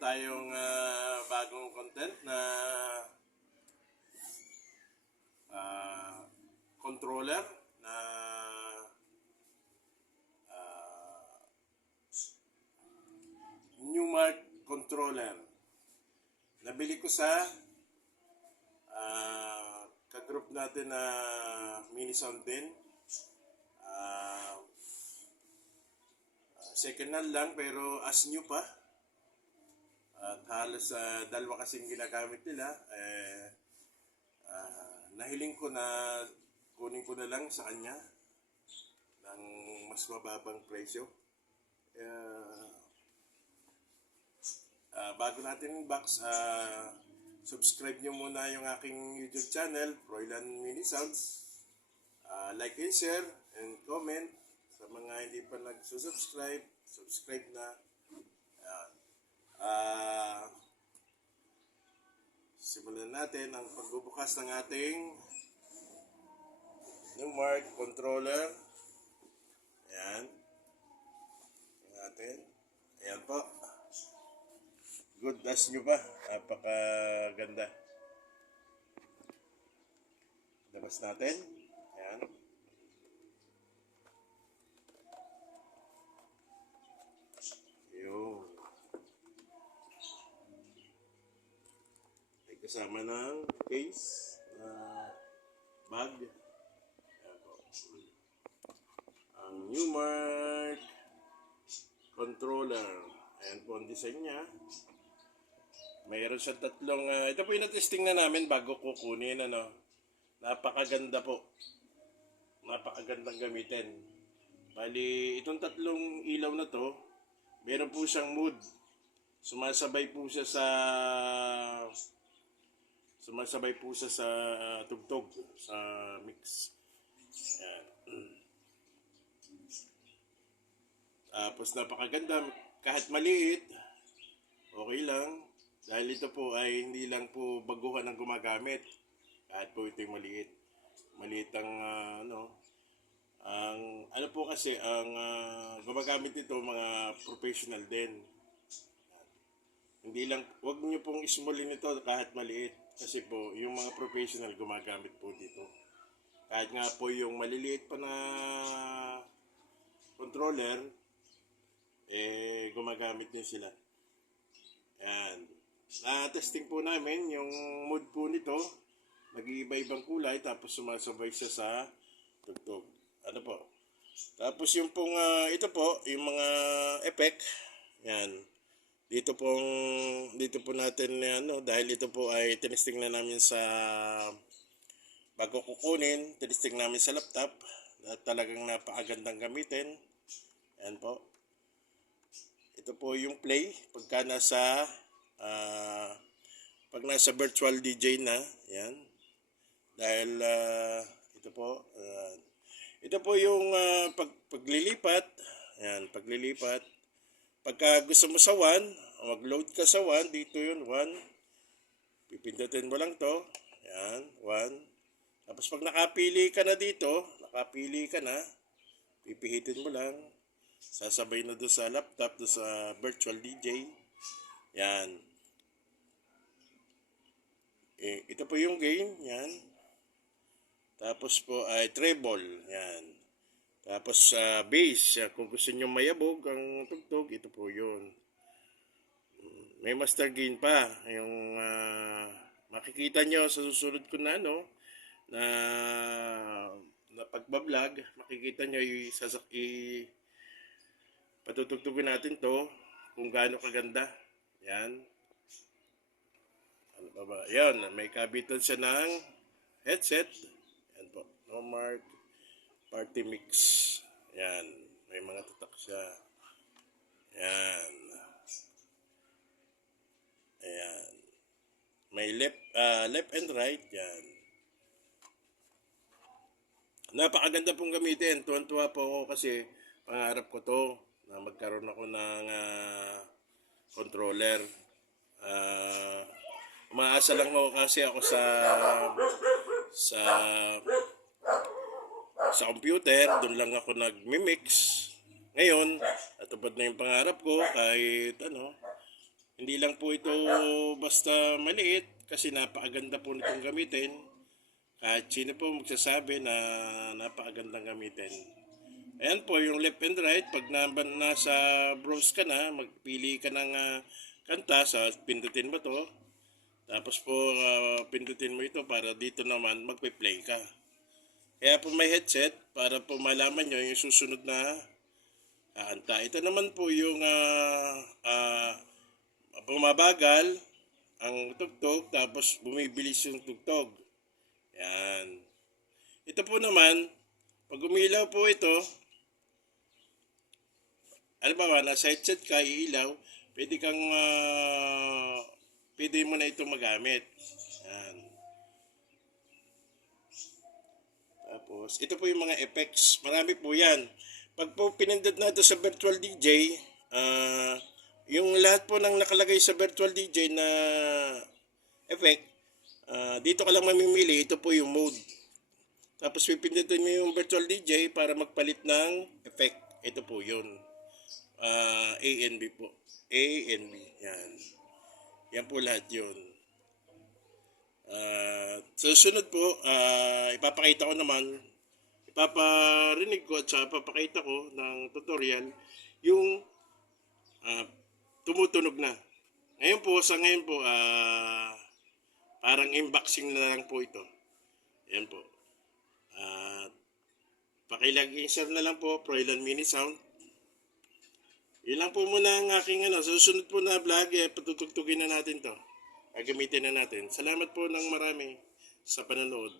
tayong bagong content na controller na Newmark controller. Nabili ko sa ka-group natin na Mini Sound din. Second hand lang pero as new pa. At halos dalawa kasing ginagamit nila. Nahiling ko na kunin ko na lang sa kanya ng mas mababang presyo. Bago natin box, subscribe nyo muna yung aking YouTube channel, Froilan Mini Sounds. Like and share and comment. Sa mga hindi pa nagsusubscribe, subscribe na. Simulan natin ang pagbubukas ng ating Newmark controller. Ayan. Natin. Ayan po. Good as nyo ba? Napakaganda. Labas natin. Ayan. Yun. Ay kasama ng case na bag. Ayan po. Ang Newmark controller. Ayan po ang design niya. Mayroon siya tatlong, ito po yung na-testing na namin bago kukunin, Napakaganda po. Napakagandang gamitin. Bali, itong tatlong ilaw na to, meron po siyang mood. Sumasabay po siya sa tugtog, sa mix. Ayan. Tapos napakaganda, kahit maliit, okay lang. Dahil ito po ay hindi lang po baguhan ang gumagamit. Kahit po ito yung maliit. Maliit ang ang po kasi ang gumagamit ito mga professional din. Hindi lang, wag niyo pong ismulin ito kahit maliit. Kasi po yung mga professional gumagamit po dito. Kahit nga po yung maliliit pa na controller, gumagamit din sila. Ayan. Na-testing po namin yung mood po nito. Nag-iiba-ibang kulay tapos sumasabay siya sa tugtog. Ano po? Tapos yung pong ito po, yung mga effect. Yan. Dito po natin dahil ito po ay tinesting na namin sa bago kukunin, tinesting namin sa laptop. At talagang napakagandang gamitin. Yan po. Ito po yung play pagka pag nasa virtual DJ na, yan. Dahil ito po yung paglilipat, yan, paglilipat. Pagka gusto mo sa 1, mag-load ka sa 1, dito yun, 1. Pipindutin mo lang to, yan, 1. Tapos pag nakapili ka na dito, pipihitin mo lang, sasabay na doon sa laptop, doon sa virtual DJ, yan. Ito po yung gain, yan. Tapos po ay treble, yan. Tapos bass, kung gusto nyo mayabog ang tugtog, ito po yun. May master gain pa, yung makikita nyo sa susunod ko na na pagbablog, makikita nyo patutugtugin natin to kung gaano kaganda. Yan. Yan, may kabitan siya ng headset. Yan po, Newmark Party Mix. Yan, may mga tutak siya. Yan. Ayan. May left and right. Yan. Napakaganda pong gamitin. Tuwan-tuwa po ako kasi pangarap ko to na magkaroon ako ng controller. Umaasa lang ako kasi ako sa computer, doon lang ako nagmi-mix. Ngayon, natupad na yung pangarap ko kahit Hindi lang po ito basta maliit kasi napakaganda po nitong gamitin. Kahit sino po magsasabi na napakagandang gamitin. Ayan po yung left and right. Pag nasa browse ka na, magpili ka ng kanta sa pindutin mo to. Tapos po pindutin mo ito para dito naman magpe-play ka. Kaya po may headset para po malaman nyo yung susunod na kanta. Ito naman po yung bumabagal ang tugtog tapos bumibilis yung tugtog. Yan. Ito po naman, pag umilaw po ito, alam ba, nasa headset ka, iilaw, pwede kang, pwede mo na ito magamit. Yan. Tapos, ito po yung mga effects. Marami po yan. Pag po pinindot natin sa virtual DJ, yung lahat po ng nakalagay sa virtual DJ na effect, dito ka lang mamimili. Ito po yung mode. Tapos pipindutin mo yung virtual DJ para magpalit ng effect. Ito po yun. A and B po. A and B. Yan. Yan po lahat yun. Susunod po, ipapakita ko naman, ipaparinig ko at saka ipapakita ko ng tutorial yung tumutunog na. Ngayon po, sa ngayon po, parang unboxing na lang po ito. Yan po. Pakilagay-insert na lang po, Proilan Mini Sound. Yun lang po muna ang aking susunod po na vlog, patutugtugin na natin to. Gagamitin na natin. Salamat po ng marami sa panonood.